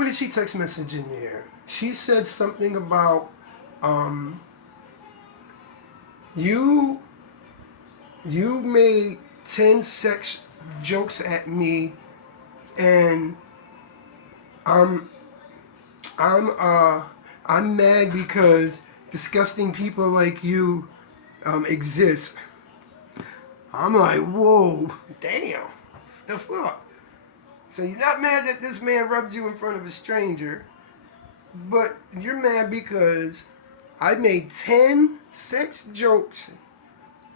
what did she text message in there? She said something about, you made 10 sex jokes at me, and I'm I'm I'm mad because disgusting people like you exist. I'm like, whoa, damn, the fuck. So you're not mad that this man rubbed you in front of a stranger, but you're mad because I made 10 sex jokes.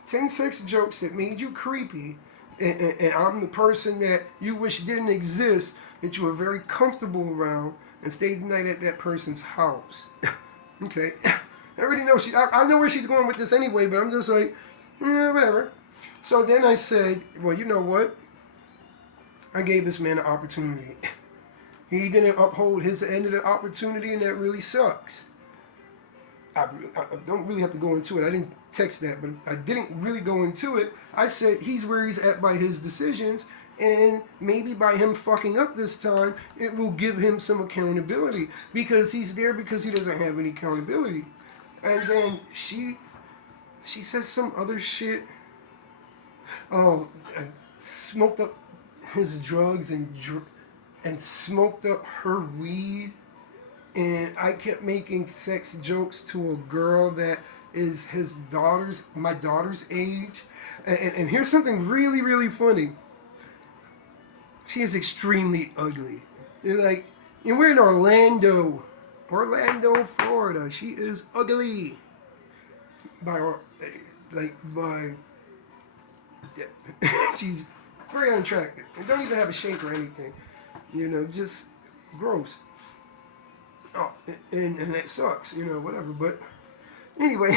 10 sex jokes that made you creepy, and I'm the person that you wish didn't exist, that you were very comfortable around, and stayed the night at that person's house. Okay. I already know I know where she's going with this anyway, but I'm just like, yeah, whatever. So then I said, well, you know what? I gave this man an opportunity. He didn't uphold his end of the opportunity, and that really sucks. I don't really have to go into it. I didn't text that, but I didn't really go into it. I said he's where he's at by his decisions, and maybe by him fucking up this time, it will give him some accountability, because he's there because he doesn't have any accountability. And then she says some other shit. Oh, I smoked up his drugs and smoked up her weed. And I kept making sex jokes to a girl that is my daughter's age. And here's something really, really funny. She is extremely ugly. And we're in Orlando, Florida. She is ugly. She's very unattractive. And don't even have a shape or anything. Just gross. Oh, and that sucks, whatever. But anyway,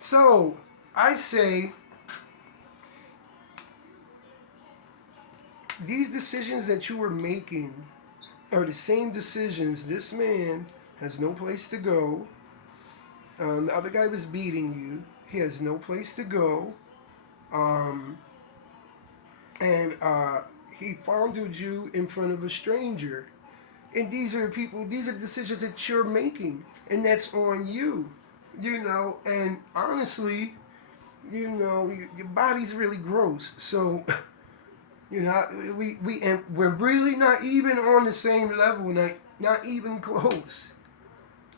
so I say these decisions that you were making are the same decisions. This man has no place to go. The other guy was beating you. He has no place to go. And he fondled you in front of a stranger. And these are decisions that you're making, and that's on you, and honestly, your body's really gross, so, we're really not even on the same level, not even close,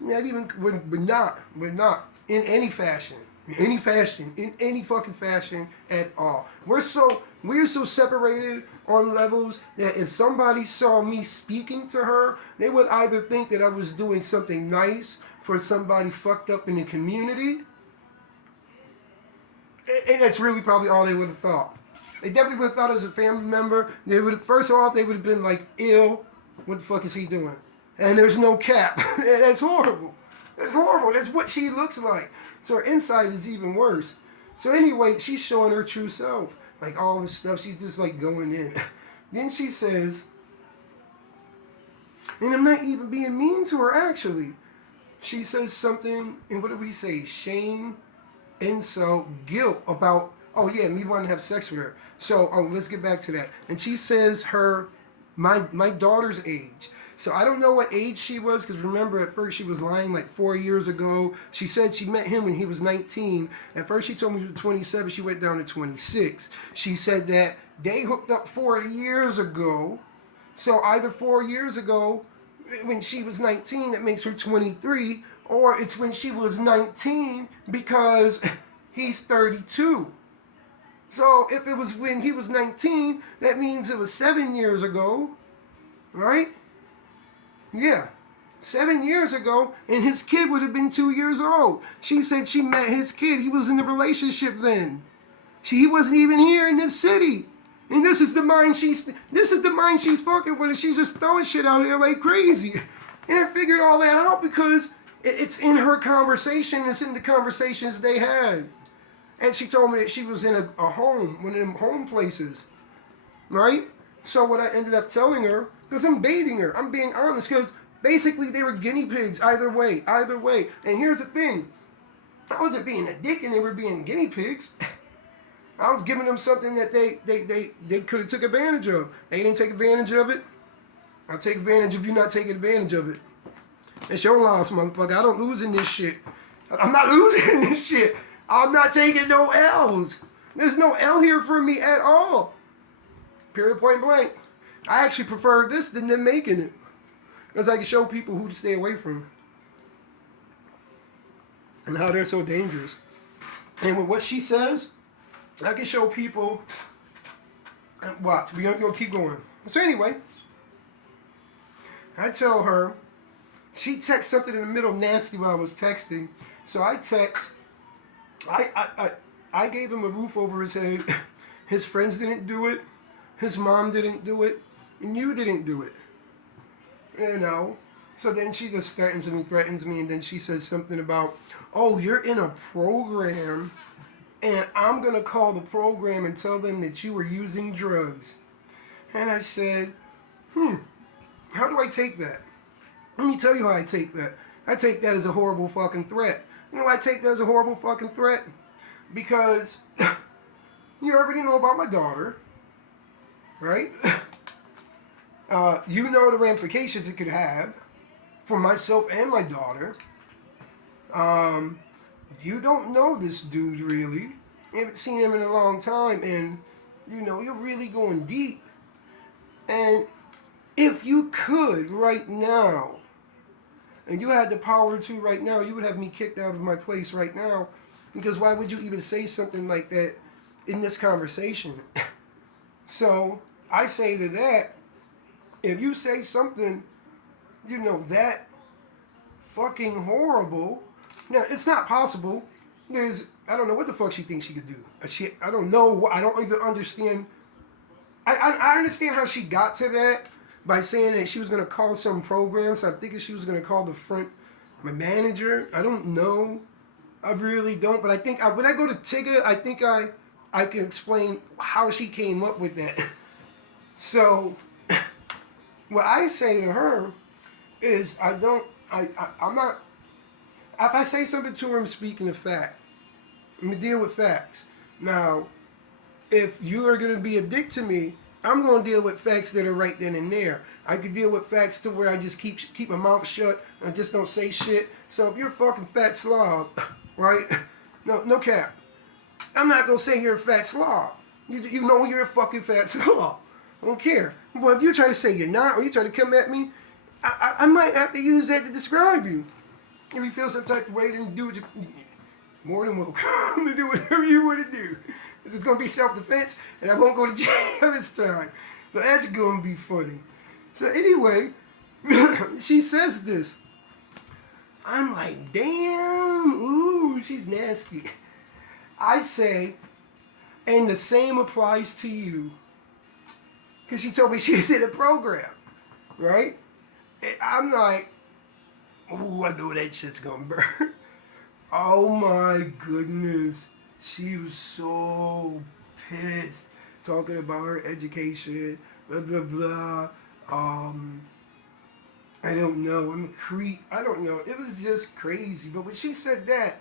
we're not, in any fashion, in any fucking fashion at all. We're so separated on levels that if somebody saw me speaking to her, they would either think that I was doing something nice for somebody fucked up in the community, and that's really probably all they would have thought. They definitely would have thought as a family member. First off, they would have been like, ill, what the fuck is he doing? And there's no cap. That's horrible. That's horrible. That's what she looks like. So her inside is even worse. So anyway, she's showing her true self. Like all this stuff, she's just like going in. Then she says, and I'm not even being mean to her actually. She says something, and what did we say? Shame, insult, guilt about, oh yeah, me wanting to have sex with her. So, let's get back to that. And she says my daughter's age. So I don't know what age she was, because remember at first she was lying like 4 years ago. She said she met him when he was 19. At first she told me she was 27. She went down to 26. She said that they hooked up 4 years ago. So either 4 years ago when she was 19, that makes her 23, or it's when she was 19 because he's 32. So if it was when he was 19, that means it was 7 years ago, right? Yeah, 7 years ago, and his kid would have been 2 years old. She said she met his kid. He was in a relationship then. He wasn't even here in this city. And this is the mind she's fucking with, and she's just throwing shit out there like crazy. And I figured all that out because it's in her conversation. It's in the conversations they had. And she told me that she was in a home, one of them home places, right? So what I ended up telling her, because I'm baiting her, I'm being honest, because basically they were guinea pigs either way. And here's the thing, I wasn't being a dick and they were being guinea pigs. I was giving them something that they could have took advantage of. They didn't take advantage of it. I'll take advantage of you not taking advantage of it. It's your loss, motherfucker. I don't lose in this shit. I'm not losing in this shit. I'm not taking no L's. There's no L here for me at all. Period, point blank. I actually prefer this than them making it. Because I can show people who to stay away from. And how they're so dangerous. And with what she says, I can show people. Watch, we're going to keep going. So anyway, I tell her, she texts something in the middle nasty while I was texting. So I text, I gave him a roof over his head. His friends didn't do it. His mom didn't do it. And you didn't do it. You know? So then she just threatens me, and then she says something about, oh, you're in a program, and I'm going to call the program and tell them that you were using drugs. And I said, how do I take that? Let me tell you how I take that. I take that as a horrible fucking threat. You know why I take that as a horrible fucking threat? Because you already know about my daughter, right? You know the ramifications it could have for myself and my daughter. You don't know this dude really. You haven't seen him in a long time, and you know you're really going deep. And if you could right now, and you had the power to right now, you would have me kicked out of my place right now. Because why would you even say something like that in this conversation? So I say to that, if you say something, you know, that fucking horrible, now it's not possible. I don't know what the fuck she thinks she could do. I don't know. I don't even understand. I understand how she got to that by saying that she was going to call some program. So I'm thinking she was going to call my manager. I don't know. I really don't. But I think when I go to Tigger, I think I can explain how she came up with that. So what I say to her is I'm not, if I say something to her, I'm speaking of fact. I'm going to deal with facts. Now, if you are going to be a dick to me, I'm going to deal with facts that are right then and there. I could deal with facts to where I just keep my mouth shut and I just don't say shit. So if you're a fucking fat slob, right? No cap. I'm not going to say you're a fat slob. You know you're a fucking fat slob. I don't care. But if you're trying to say you're not, or you're trying to come at me, I might have to use that to describe you. If you feel some type of way, then do it. More than welcome to do whatever you want to do. It's going to be self-defense, and I won't go to jail this time. So that's going to be funny. So anyway, she says this. I'm like, damn, ooh, she's nasty. I say, and the same applies to you. Because she told me she was in a program, right? And I'm like, ooh, I know that shit's going to burn. Oh my goodness. She was so pissed. Talking about her education, blah, blah, blah. I don't know. I'm a creep. I don't know. It was just crazy. But when she said that,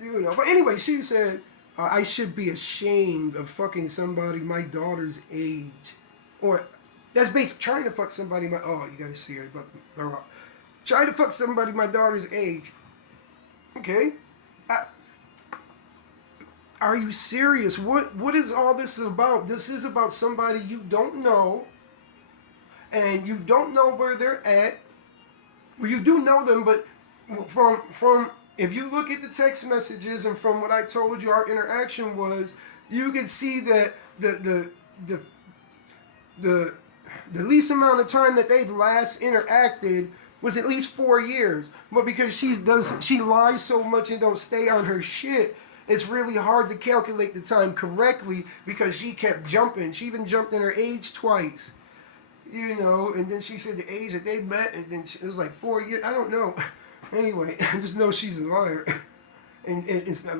you know. But anyway, she said, I should be ashamed of fucking somebody my daughter's age. Or, that's basically trying to fuck somebody oh, you gotta see her. About to throw up. Trying to fuck somebody my daughter's age. Okay. Are you serious? What is all this about? This is about somebody you don't know, and you don't know where they're at. Well, you do know them, but from if you look at the text messages and from what I told you, our interaction was, you can see that the least amount of time that they've last interacted was at least 4 years. But because she lies so much and don't stay on her shit, it's really hard to calculate the time correctly because she kept jumping. She even jumped in her age twice. You know, and then she said the age that they met, and then it was like 4 years. I don't know. Anyway, I just know she's a liar. And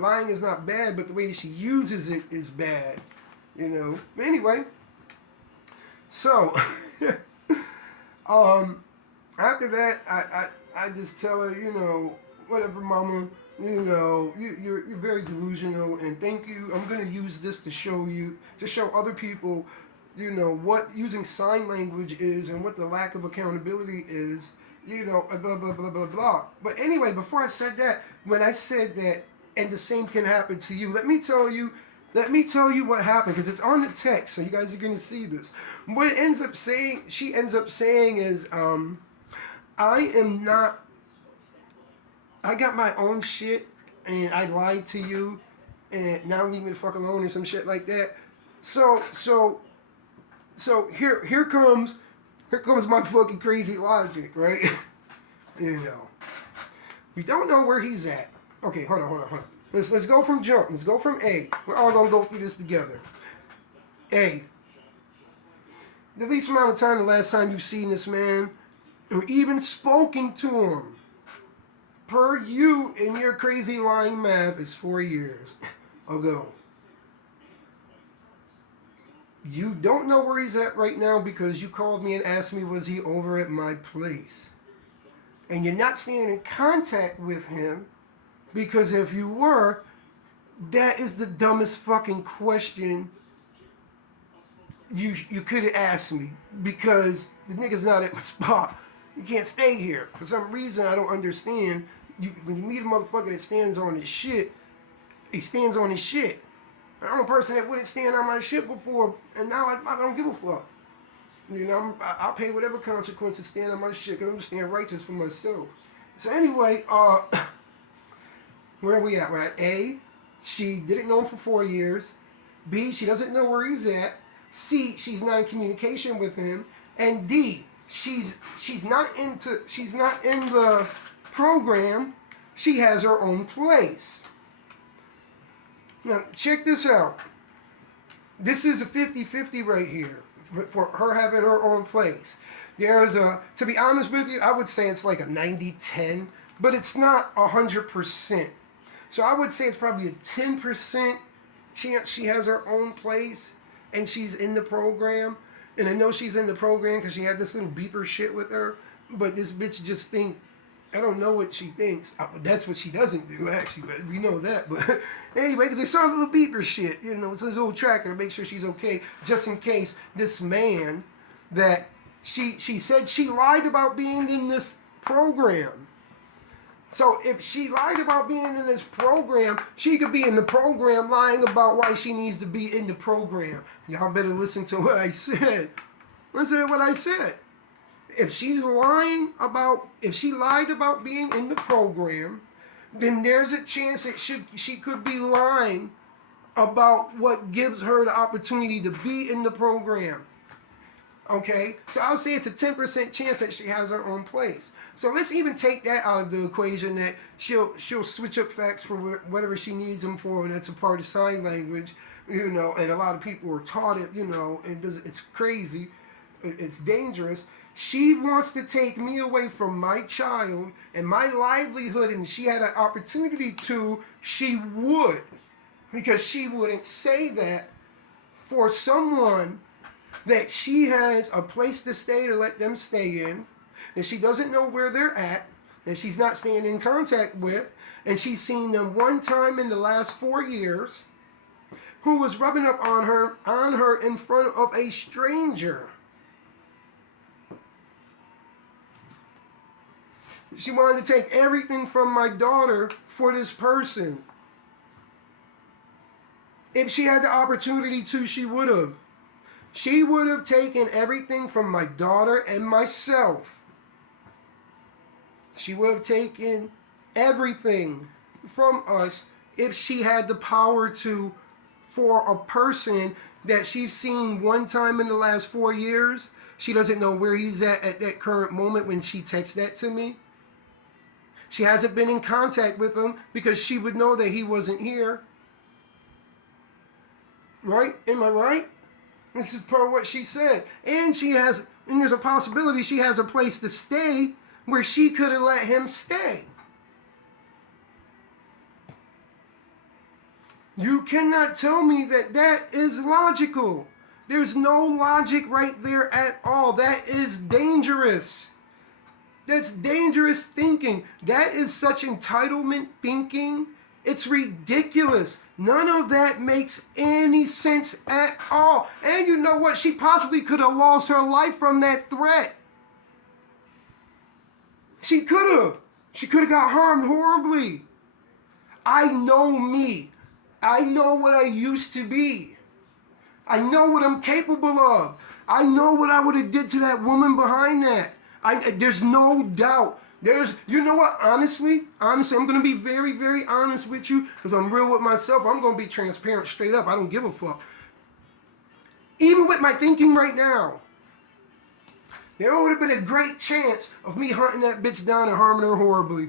lying is not bad, but the way that she uses it is bad. You know. But anyway, so after that, I just tell her, you know, whatever, mama. You know, you're very delusional, and thank you. I'm going to use this to show other people you know, what using sign language is and what the lack of accountability is, you know, blah, blah, blah, blah, blah. But anyway, before I said that, when I said that, and the same can happen to you, let me tell you what happened, because it's on the text, so you guys are going to see this. What she ends up saying is, I got my own shit, and I lied to you, and now leave me the fuck alone, or some shit like that. So here comes my fucking crazy logic, right? You know, we don't know where he's at. Okay, hold on. Let's go from jump. Let's go from A. We're all gonna go through this together. A. The least amount of time, the last time you've seen this man, or even spoken to him, per you in your crazy lying math, is 4 years ago. You don't know where he's at right now because you called me and asked me, was he over at my place? And you're not staying in contact with him because if you were, that is the dumbest fucking question you could have asked me, because the nigga's not at my spot. You can't stay here. For some reason I don't understand. When you meet a motherfucker that stands on his shit, he stands on his shit. I'm a person that wouldn't stand on my shit before, and now I don't give a fuck. You know, I'll pay whatever consequences stand on my shit, because I'm staying righteous for myself. So anyway, where are we at? We're at A, she didn't know him for 4 years. B, she doesn't know where he's at. C, she's not in communication with him. And D, she's not in the program. She has her own place. Now, check this out. This is a 50-50 right here for her having her own place. To be honest with you, I would say it's like a 90-10, but it's not 100%. So I would say it's probably a 10% chance she has her own place and she's in the program. And I know she's in the program because she had this little beeper shit with her, but this bitch just I don't know what she thinks. That's what she doesn't do, actually, but we know that. But anyway, because they saw the little beeper shit, you know, it's a little tracker to make sure she's okay, just in case this man that she said she lied about being in this program. So if she lied about being in this program, she could be in the program lying about why she needs to be in the program. Y'all better listen to what I said. Listen to what I said. If she lied about being in the program, then there's a chance that she could be lying about what gives her the opportunity to be in the program. Okay? So I'll say it's a 10% chance that she has her own place. So let's even take that out of the equation, that she'll switch up facts for whatever she needs them for, and that's a part of sign language, you know, and a lot of people are taught it, you know, and it's crazy. It's dangerous. She wants to take me away from my child and my livelihood, and she had an opportunity to, she would. Because she wouldn't say that for someone that she has a place to stay to let them stay in, and she doesn't know where they're at, that she's not staying in contact with, and she's seen them one time in the last 4 years, who was rubbing up on her in front of a stranger. She wanted to take everything from my daughter for this person. If she had the opportunity to, she would have. She would have taken everything from my daughter and myself. She would have taken everything from us if she had the power to, for a person that she's seen one time in the last 4 years. She doesn't know where he's at that current moment when she texts that to me. She hasn't been in contact with him because she would know that he wasn't here. Right? Am I right? This is part of what she said. And there's a possibility she has a place to stay where she could have let him stay. You cannot tell me that is logical. There's no logic right there at all. That is dangerous. That's dangerous thinking. That is such entitlement thinking It's ridiculous. None of that makes any sense at all. And you know what? She possibly could have lost her life from that threat. She could have. She could have got harmed horribly. I know me. I know what I used to be. I know what I'm capable of. I know what I would have did to that woman behind that. There's no doubt. You know what, honestly, I'm going to be very, very honest with you because I'm real with myself. I'm going to be transparent straight up. I don't give a fuck. Even with my thinking right now, there would have been a great chance of me hunting that bitch down and harming her horribly.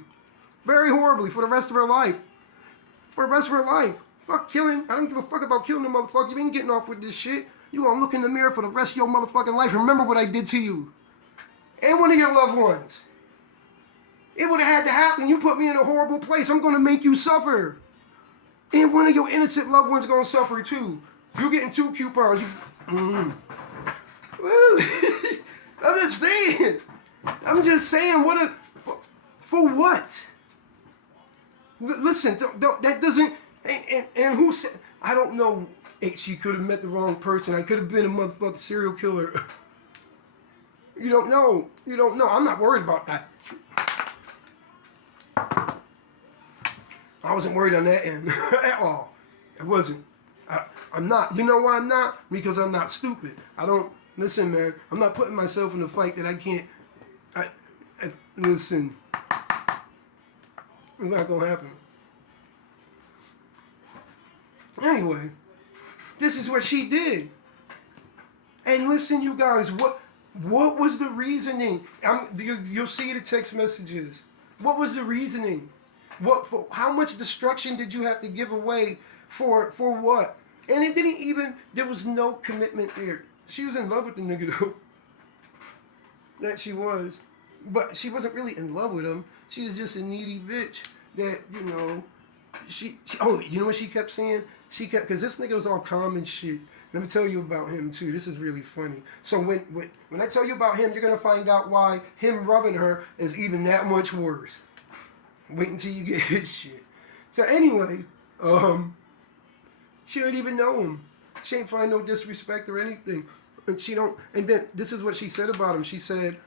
Very horribly for the rest of her life. For the rest of her life. Fuck killing. I don't give a fuck about killing the motherfucker. You ain't getting off with this shit. You gonna look in the mirror for the rest of your motherfucking life. Remember what I did to you. And one of your loved ones. It would have had to happen. You put me in a horrible place. I'm going to make you suffer. And one of your innocent loved ones going to suffer too. You're getting 2 coupons. I'm just saying. I'm just saying. For what? Listen, that doesn't... And who said... I don't know. She could have met the wrong person. I could have been a motherfucking serial killer. You don't know. You don't know. I'm not worried about that. I wasn't worried on that end at all. I wasn't. I'm not. You know why I'm not? Because I'm not stupid. I don't... Listen, man. I'm not putting myself in a fight that I can't... Listen. It's not going to happen. Anyway. This is what she did. And listen, you guys. What was the reasoning? You'll see the text messages. What was the reasoning? How much destruction did you have to give away for what? And it didn't even, there was no commitment there. She was in love with the nigga though. That she was. But she wasn't really in love with him. She was just a needy bitch that, you know, you know what she kept saying? Because this nigga was all calm and shit. Let me tell you about him too. This is really funny. So when I tell you about him, you're going to find out why him rubbing her is even that much worse. Wait until you get his shit. So anyway, she didn't even know him. She ain't find no disrespect or anything. And then this is what she said about him. She said,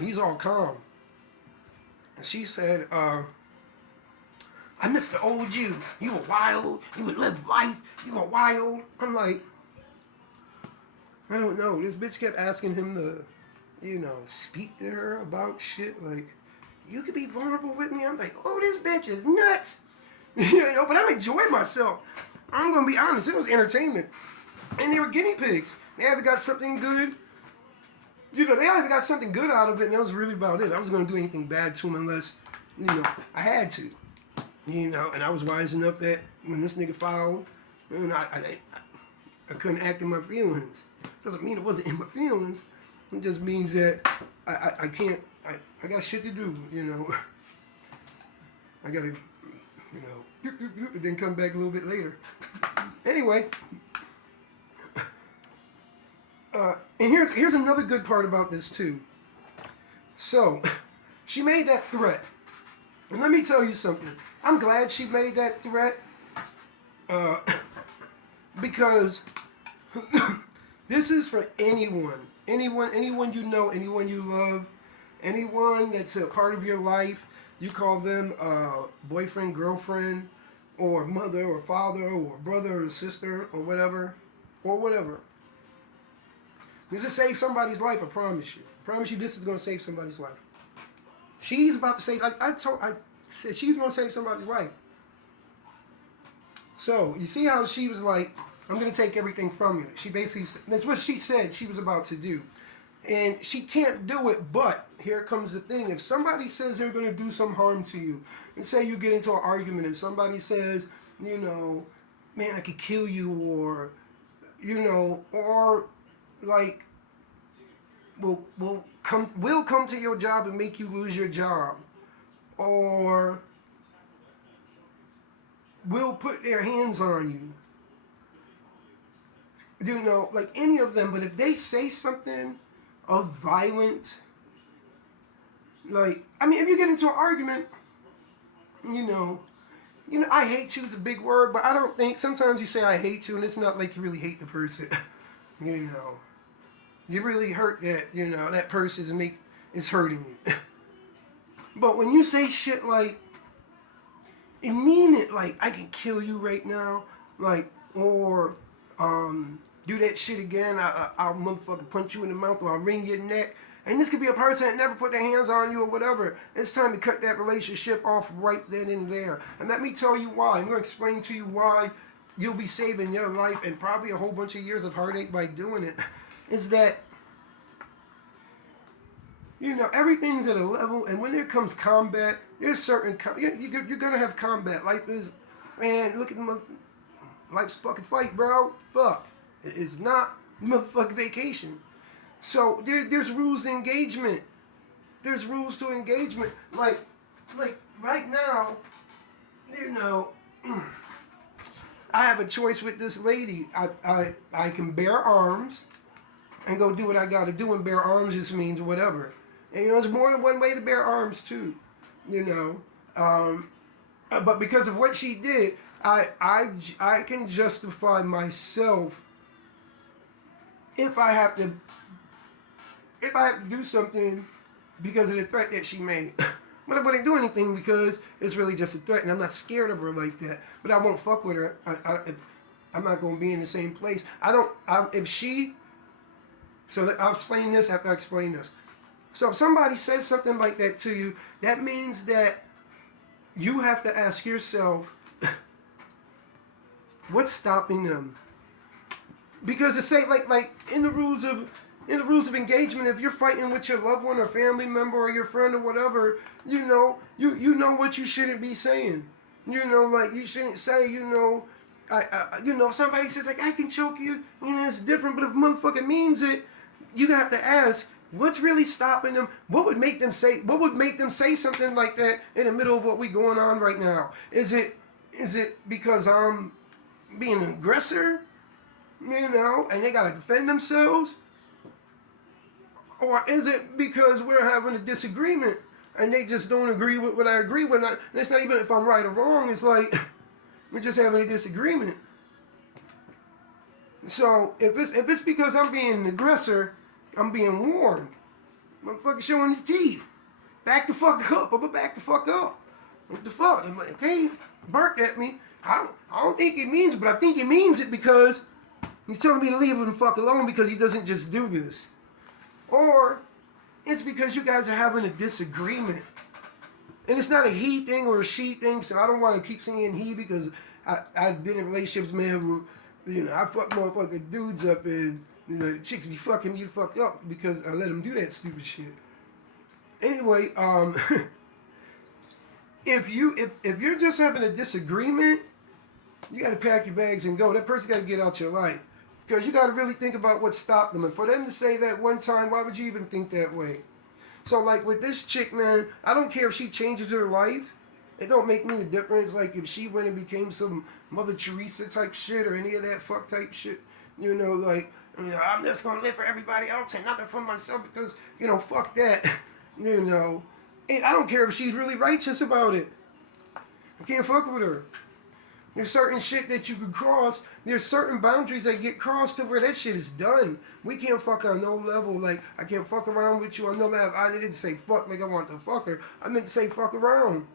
he's all calm. And she said, I miss the old you. You were wild. You would live life. You were wild. I'm like, I don't know. This bitch kept asking him to, you know, speak to her about shit. Like, you could be vulnerable with me. I'm like, oh, this bitch is nuts. You know, but I'm enjoying myself. I'm going to be honest. It was entertainment. And they were guinea pigs. They either got something good. You know, they either got something good out of it, and that was really about it. I wasn't going to do anything bad to him unless, you know, I had to. You know, and I was wise enough that when this nigga fouled, and I couldn't act in my feelings. Doesn't mean it wasn't in my feelings. It just means that I can't, I got shit to do, you know. I gotta, you know, and then come back a little bit later. Anyway, and here's another good part about this too. So, she made that threat. And let me tell you something. I'm glad she made that threat. Because this is for anyone. Anyone you know, anyone you love, anyone that's a part of your life. You call them boyfriend, girlfriend, or mother, or father, or brother, or sister, or whatever. Or whatever. This is save somebody's life, I promise you. I promise you this is going to save somebody's life. She's about to save, I said she's going to save somebody's life. So, you see how she was like, I'm going to take everything from you. She basically, that's what she said she was about to do. And she can't do it, but here comes the thing. If somebody says they're going to do some harm to you, and say you get into an argument and somebody says, you know, man, I could kill you, or, you know, or like, we'll come to your job and make you lose your job, or we'll put their hands on you. You know, like any of them. But if they say something of violence, Like, I mean, if you get into an argument, you know, I hate you is a big word, but I don't think, sometimes you say I hate you and it's not like you really hate the person. you know, you really hurt that, that person is hurting you. But when you say shit like, and mean it, like, I can kill you right now, like, or, do that shit again, I'll motherfucking punch you in the mouth or I'll wring your neck. And this could be a person that never put their hands on you or whatever. It's time to cut that relationship off right then and there. And let me tell you why. I'm going to explain to you why you'll be saving your life and probably a whole bunch of years of heartache by doing it. Is that, everything's at a level, and when there comes combat, there's certain, you're going to have combat. Life is, man, look at the life's fucking fight, bro. Fuck. It's not motherfucking vacation. So there's rules to engagement. There's rules to engagement. Like right now, I have a choice with this lady. I can bear arms and go do what I got to do, and bear arms just means whatever. And there's more than one way to bear arms too. But because of what she did, I can justify myself if I have to do something because of the threat that she made. But I wouldn't do anything because it's really just a threat, and I'm not scared of her like that. But I won't fuck with her. I'm not going to be in the same place. So I'll explain this after I explain this. So if somebody says something like that to you, that means that you have to ask yourself, what's stopping them? Because to say like in the rules of engagement, if you're fighting with your loved one or family member or your friend or whatever, you know what you shouldn't be saying. Like you shouldn't say, if somebody says like I can choke you, it's different. But if motherfucker means it, you have to ask, what's really stopping them? What would make them say something like that in the middle of what we going on right now? Is it because I'm being an aggressor? And they gotta defend themselves? Or is it because we're having a disagreement and they just don't agree with what I agree with? And it's not even if I'm right or wrong. It's like we're just having a disagreement. So if it's because I'm being an aggressor, I'm being warned. Motherfucker showing his teeth. Back the fuck up. I'm gonna back the fuck up. What the fuck? I'm like, okay, bark at me. I don't think it means it, but I think he means it because he's telling me to leave him the fuck alone because he doesn't just do this. Or it's because you guys are having a disagreement. And it's not a he thing or a she thing, so I don't want to keep saying he because I've been in relationships, man, where, I fuck motherfucking dudes up and, the chicks be fucking me the fuck up because I let them do that stupid shit. Anyway, if you're just having a disagreement, you gotta pack your bags and go. That person gotta get out your life. Because you gotta really think about what stopped them. And for them to say that one time, why would you even think that way? So like with this chick, man, I don't care if she changes her life. It don't make me a difference. Like if she went and became some Mother Teresa type shit or any of that fuck type shit. I'm just gonna live for everybody else and nothing for myself because, fuck that. And I don't care if she's really righteous about it. I can't fuck with her. There's certain shit that you can cross. There's certain boundaries that get crossed to where that shit is done. We can't fuck on no level. Like, I can't fuck around with you on no level. I didn't say fuck like I want to fuck her. I meant to say fuck around.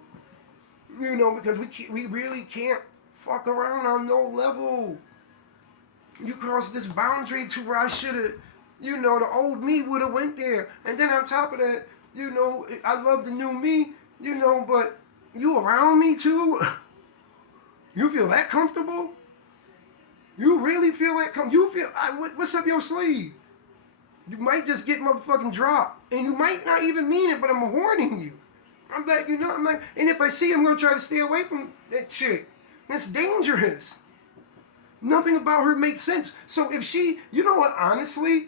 Because we really can't fuck around on no level. You cross this boundary to where I should have, the old me would have went there. And then on top of that, I love the new me, but you around me too? You feel that comfortable? You really feel that comfortable? What's up your sleeve? You might just get motherfucking dropped. And you might not even mean it, but I'm warning you. I'm like, and if I see him, I'm going to try to stay away from that chick. That's dangerous. Nothing about her makes sense. So if she, honestly,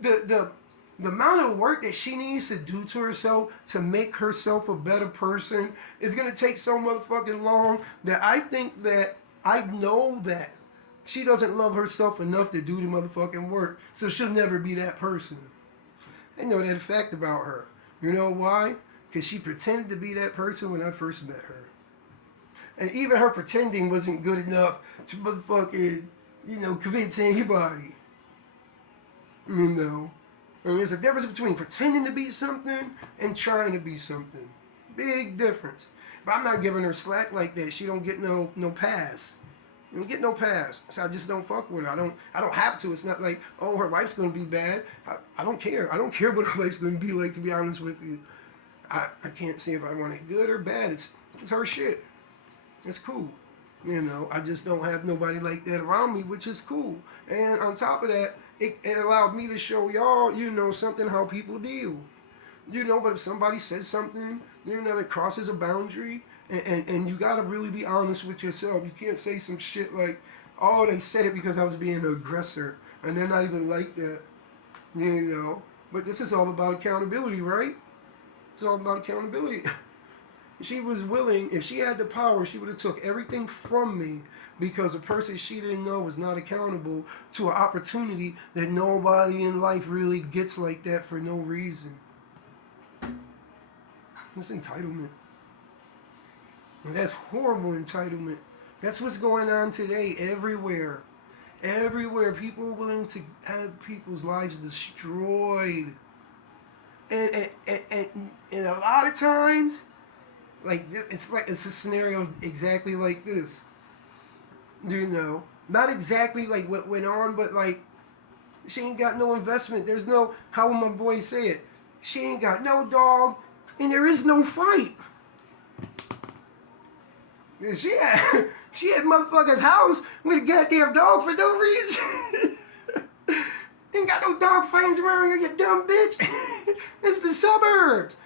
the amount of work that she needs to do to herself to make herself a better person is going to take so motherfucking long that I know that she doesn't love herself enough to do the motherfucking work. So she'll never be that person. I know that fact about her. You know why? Because she pretended to be that person when I first met her. And even her pretending wasn't good enough to motherfucking, convince anybody. You know? And there's a difference between pretending to be something and trying to be something. Big difference. But I'm not giving her slack like that. She don't get no pass. You don't get no pass. So I just don't fuck with her. I don't have to. It's not like, oh, her life's gonna be bad. I don't care. I don't care what her life's gonna be like, to be honest with you. I can't say if I want it good or bad. It's her shit. It's cool. I just don't have nobody like that around me, which is cool. And on top of that, it allowed me to show y'all, something how people deal. But if somebody says something, that crosses a boundary, and you gotta really be honest with yourself. You can't say some shit like, oh, they said it because I was being an aggressor, and they're not even like that. But this is all about accountability, right? It's all about accountability. She was willing, if she had the power, she would have took everything from me because a person she didn't know was not accountable to an opportunity that nobody in life really gets like that for no reason. That's entitlement. And that's horrible entitlement. That's what's going on today everywhere. Everywhere. People are willing to have people's lives destroyed. And a lot of times, it's a scenario exactly like this. Not exactly like what went on, but she ain't got no investment. There's no, how will my boy say it? She ain't got no dog, and there is no fight. She had motherfucker's house with a goddamn dog for no reason. Ain't got no dog fights around here, you dumb bitch. It's the suburbs.